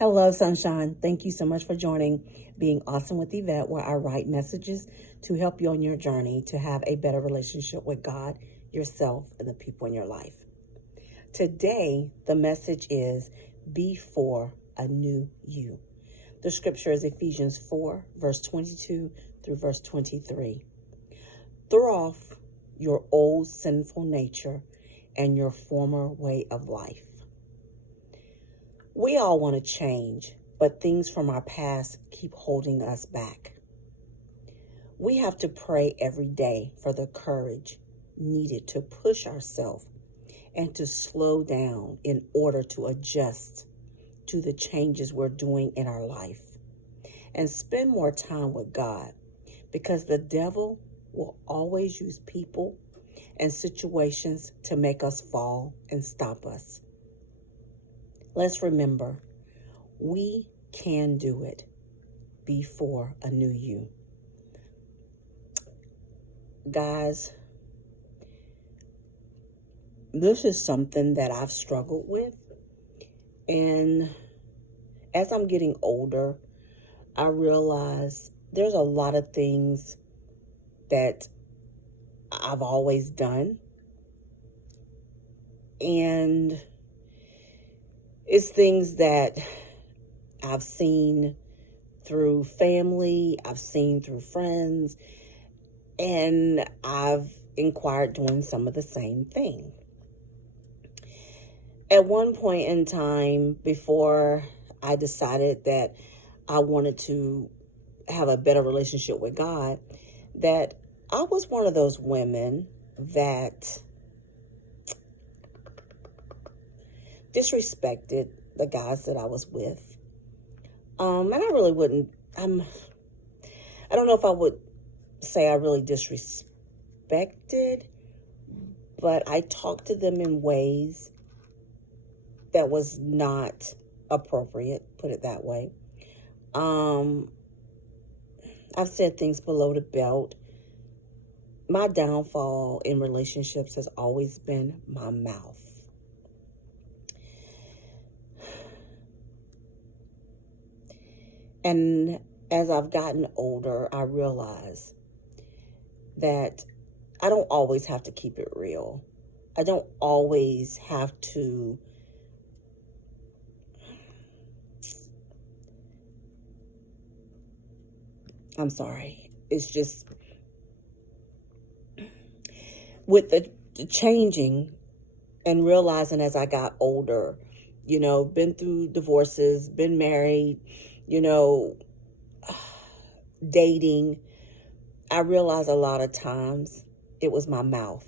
Hello, sunshine. Thank you so much for joining Being Awesome with Yvette, where I write messages to help you on your journey to have a better relationship with God, yourself, and the people in your life. Today, the message is Be for Anew U. The scripture is Ephesians 4, verse 22 through verse 23. Throw off your old sinful nature and your former way of life. We all want to change, but things from our past keep holding us back. We have to pray every day for the courage needed to push ourselves and to slow down in order to adjust to the changes we're doing in our life and spend more time with God, because the devil will always use people and situations to make us fall and stop us. Let's remember, we can do it. Be for Anew U. Guys, this is something that I've struggled with. And as I'm getting older, I realize there's a lot of things that I've always done. And it's things that I've seen through family, I've seen through friends, and I've inquired doing some of the same thing. At one point in time, before I decided that I wanted to have a better relationship with God, that I was one of those women that disrespected the guys that I was with. And I really wouldn't, I don't know if I would say I really disrespected, but I talked to them in ways that was not appropriate, put it that way. I've said things below the belt. My downfall in relationships has always been my mouth. And as I've gotten older, I realize that I don't always have to keep it real. I don't always have to It's just with the changing and realizing as I got older, been through divorces, been married, dating, I realized a lot of times it was my mouth.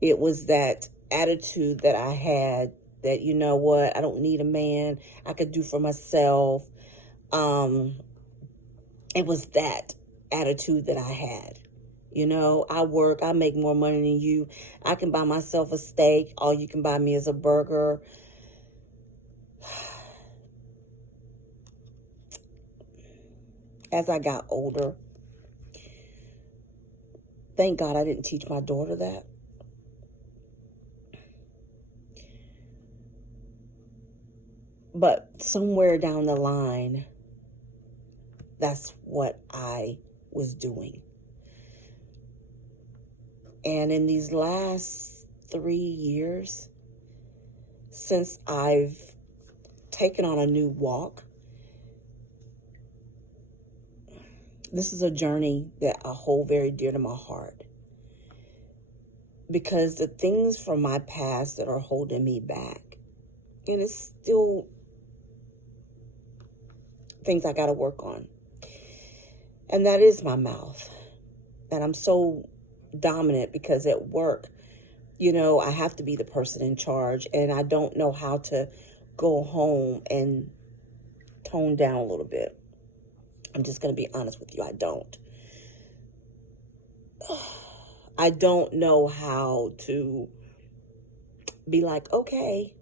It was that attitude that I had that, you know what, I don't need a man. I could do for myself. It was that attitude that I had. I work, I make more money than you. I can buy myself a steak. All you can buy me is a burger. As I got older, thank God I didn't teach my daughter that. But somewhere down the line, that's what I was doing. And in these last 3 years, since I've taken on a new walk, this is a journey that I hold very dear to my heart. Because the things from my past that are holding me back, and it's still things I got to work on. And that is my mouth. And I'm so dominant because at work, I have to be the person in charge, and I don't know how to go home and tone down a little bit. I'm just going to be honest with you. I don't. I don't know how to be like, okay,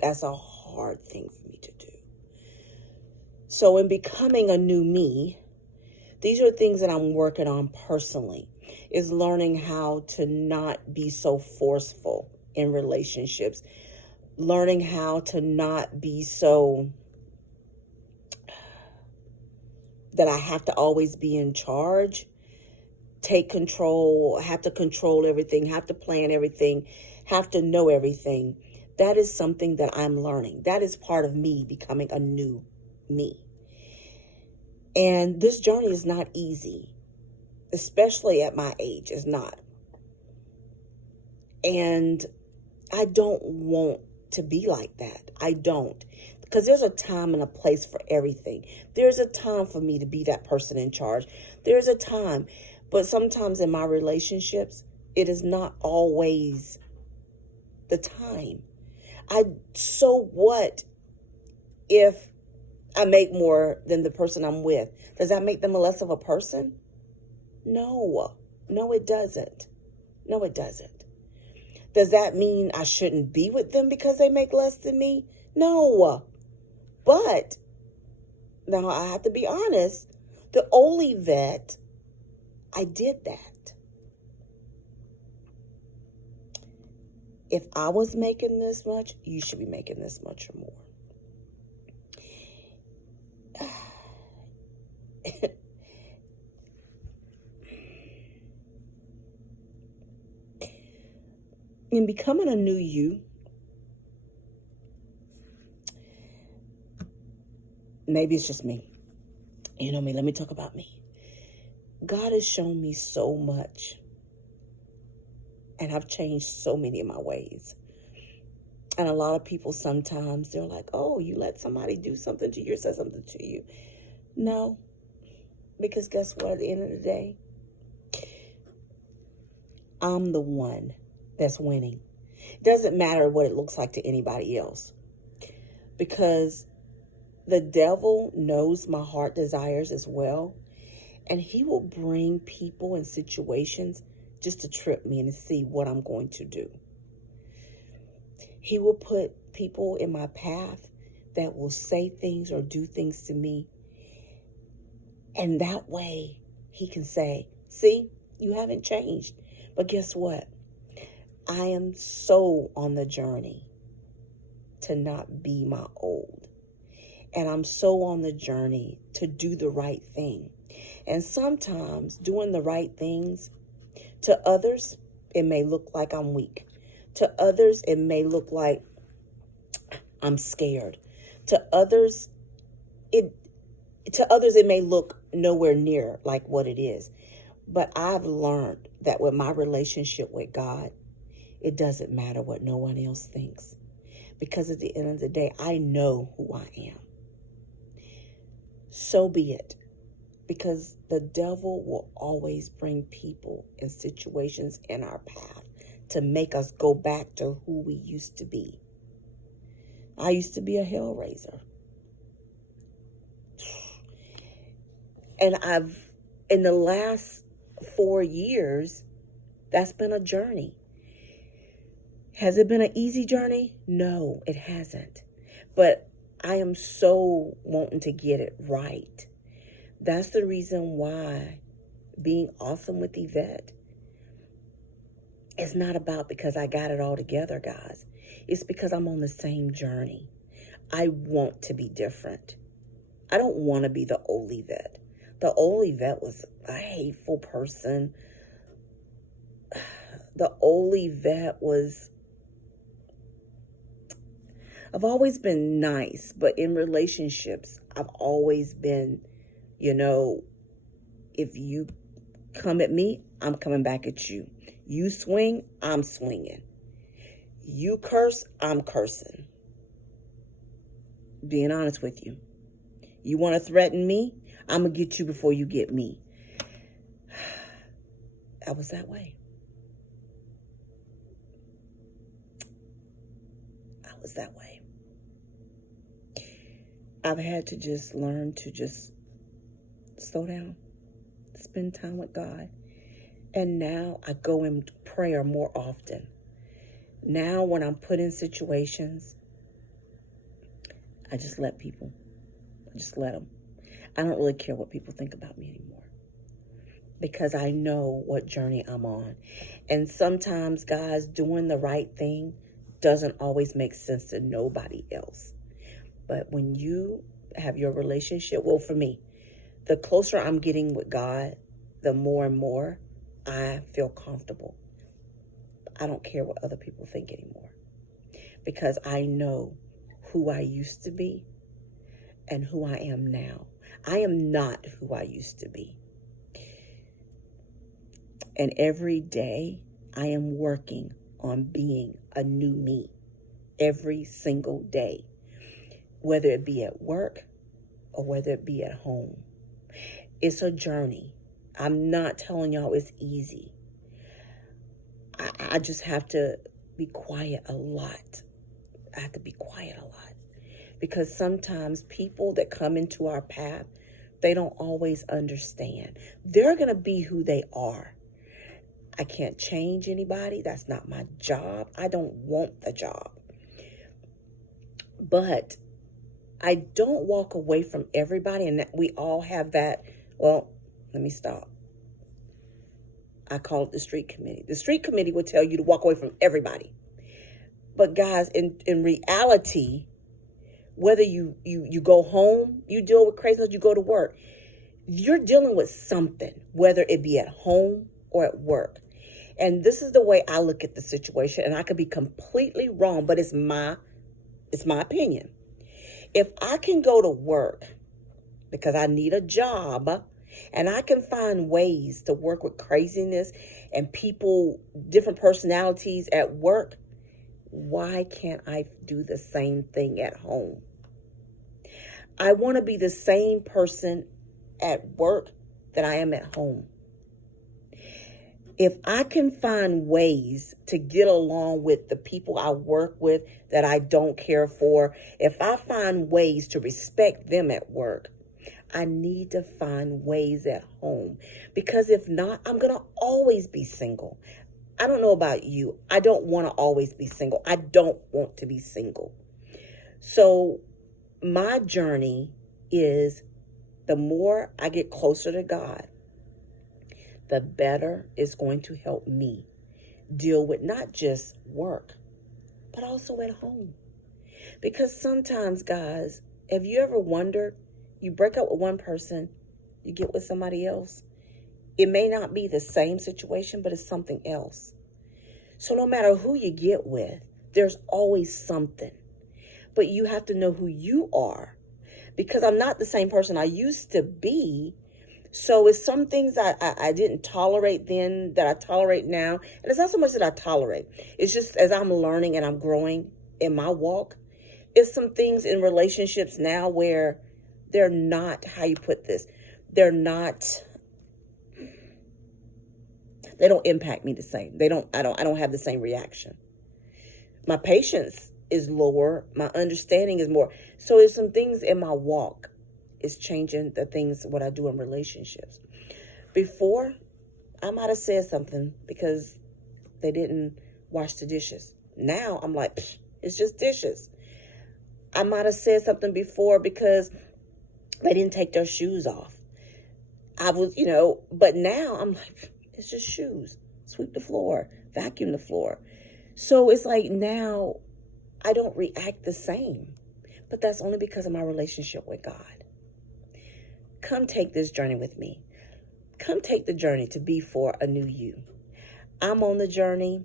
that's a hard thing for me to do. So in becoming a new me, these are things that I'm working on personally, is learning how to not be so forceful in relationships. learning how to not be so that I have to always be in charge, take control, have to control everything, have to plan everything, have to know everything. That is something that I'm learning. That is part of me becoming a new me. And this journey is not easy, especially at my age. It's not. And I don't want to be like that. I don't. Because there's a time and a place for everything. There's a time for me to be that person in charge. There's a time. But sometimes in my relationships, it is not always the time. So what if I make more than the person I'm with? Does that make them less of a person? No. No, it doesn't. No, it doesn't. Does that mean I shouldn't be with them because they make less than me? No. But now I have to be honest. The old Yvette, I did that. If I was making this much, you should be making this much or more. In becoming a new you, maybe it's just me. You know me, let me talk about me. God has shown me so much. And I've changed so many of my ways. And a lot of people sometimes, they're like, oh, you let somebody do something to you or say something to you. No. Because guess what? At the end of the day, I'm the one that's winning. It doesn't matter what it looks like to anybody else. Because the devil knows my heart desires as well. And he will bring people and situations just to trip me and to see what I'm going to do. He will put people in my path that will say things or do things to me. And that way he can say, see, you haven't changed. But guess what? I am so on the journey to not be my old. And I'm so on the journey to do the right thing. And sometimes doing the right things, to others, it may look like I'm weak. To others, it may look like I'm scared. To others, it may look nowhere near like what it is. But I've learned that with my relationship with God, it doesn't matter what no one else thinks. Because at the end of the day, I know who I am. So be it. Because the devil will always bring people and situations in our path to make us go back to who we used to be. I used to be a hell raiser. And in the last 4 years, that's been a journey. Has it been an easy journey? No, it hasn't. But I am so wanting to get it right. That's the reason why being awesome with Yvette is not about because I got it all together, guys. It's because I'm on the same journey. I want to be different. I don't want to be the old Yvette. The old Yvette was a hateful person. The old Yvette was... I've always been nice, but in relationships, I've always been... if you come at me, I'm coming back at you. You swing, I'm swinging. You curse, I'm cursing. Being honest with you. You want to threaten me? I'm going to get you before you get me. I was that way. I was that way. I've had to just learn to just slow down, spend time with God. And now I go in prayer more often. Now when I'm put in situations, I just let people. I just let them. I don't really care what people think about me anymore. Because I know what journey I'm on. And sometimes, guys, doing the right thing doesn't always make sense to nobody else. But when you have your relationship, well, for me, the closer I'm getting with God, the more and more I feel comfortable. I don't care what other people think anymore, because I know who I used to be and who I am now. I am not who I used to be. And every day I am working on being a new me, every single day, whether it be at work or whether it be at home. It's a journey. I'm not telling y'all it's easy. I just have to be quiet a lot. I have to be quiet a lot, because sometimes people that come into our path, they don't always understand. They're going to be who they are. I can't change anybody. That's not my job. I don't want the job. But I don't walk away from everybody, and we all have that. Well, let me stop. I call it the street committee. The street committee will tell you to walk away from everybody. But guys, in reality, whether you go home, you deal with craziness, you go to work, you're dealing with something, whether it be at home or at work. And this is the way I look at the situation, and I could be completely wrong, but it's my opinion. If I can go to work because I need a job, and I can find ways to work with craziness and people, different personalities at work, why can't I do the same thing at home? I want to be the same person at work that I am at home. If I can find ways to get along with the people I work with that I don't care for, if I find ways to respect them at work, I need to find ways at home, because if not, I'm going to always be single. I don't know about you. I don't want to always be single. I don't want to be single. So my journey is, the more I get closer to God, the better it's going to help me deal with not just work, but also at home. Because sometimes, guys, have you ever wondered, you break up with one person, you get with somebody else. It may not be the same situation, but it's something else. So no matter who you get with, there's always something. But you have to know who you are, because I'm not the same person I used to be. So it's some things I didn't tolerate then that I tolerate now. And it's not so much that I tolerate. It's just as I'm learning and I'm growing in my walk, it's some things in relationships now where they're not, how you put this, they don't impact me the same. I don't have the same reaction. My patience is lower. My understanding is more. So there's some things in my walk is changing the things, what I do in relationships. Before, I might have said something because they didn't wash the dishes. Now I'm like, it's just dishes. I might have said something before because they didn't take their shoes off. I was, but now I'm like, it's just shoes. Sweep the floor, vacuum the floor. So it's like now I don't react the same. But that's only because of my relationship with God. Come take this journey with me. Come take the journey to be for a new you. I'm on the journey.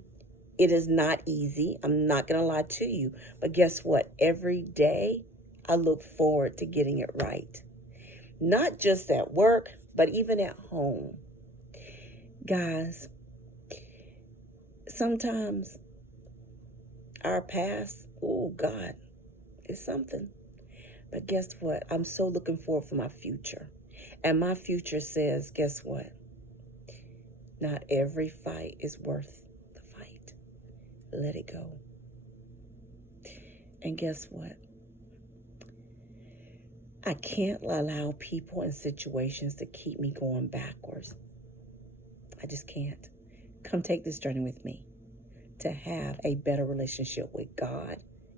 It is not easy. I'm not going to lie to you. But guess what? Every day I look forward to getting it right. Not just at work, but even at home. Guys, sometimes our past, oh God, is something. But guess what? I'm so looking forward for my future. And my future says, guess what? Not every fight is worth the fight. Let it go. And guess what? I can't allow people and situations to keep me going backwards. I just can't. Come take this journey with me to have a better relationship with God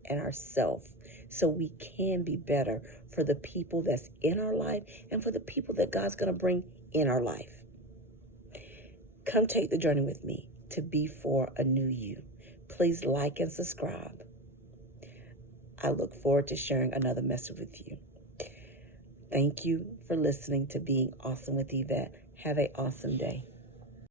and ourselves, so we can be better for the people that's in our life and for the people that God's going to bring in our life. Come take the journey with me to be for a new you. Please like and subscribe. I look forward to sharing another message with you. Thank you for listening to Being Awesome with Yvette. Have an awesome day.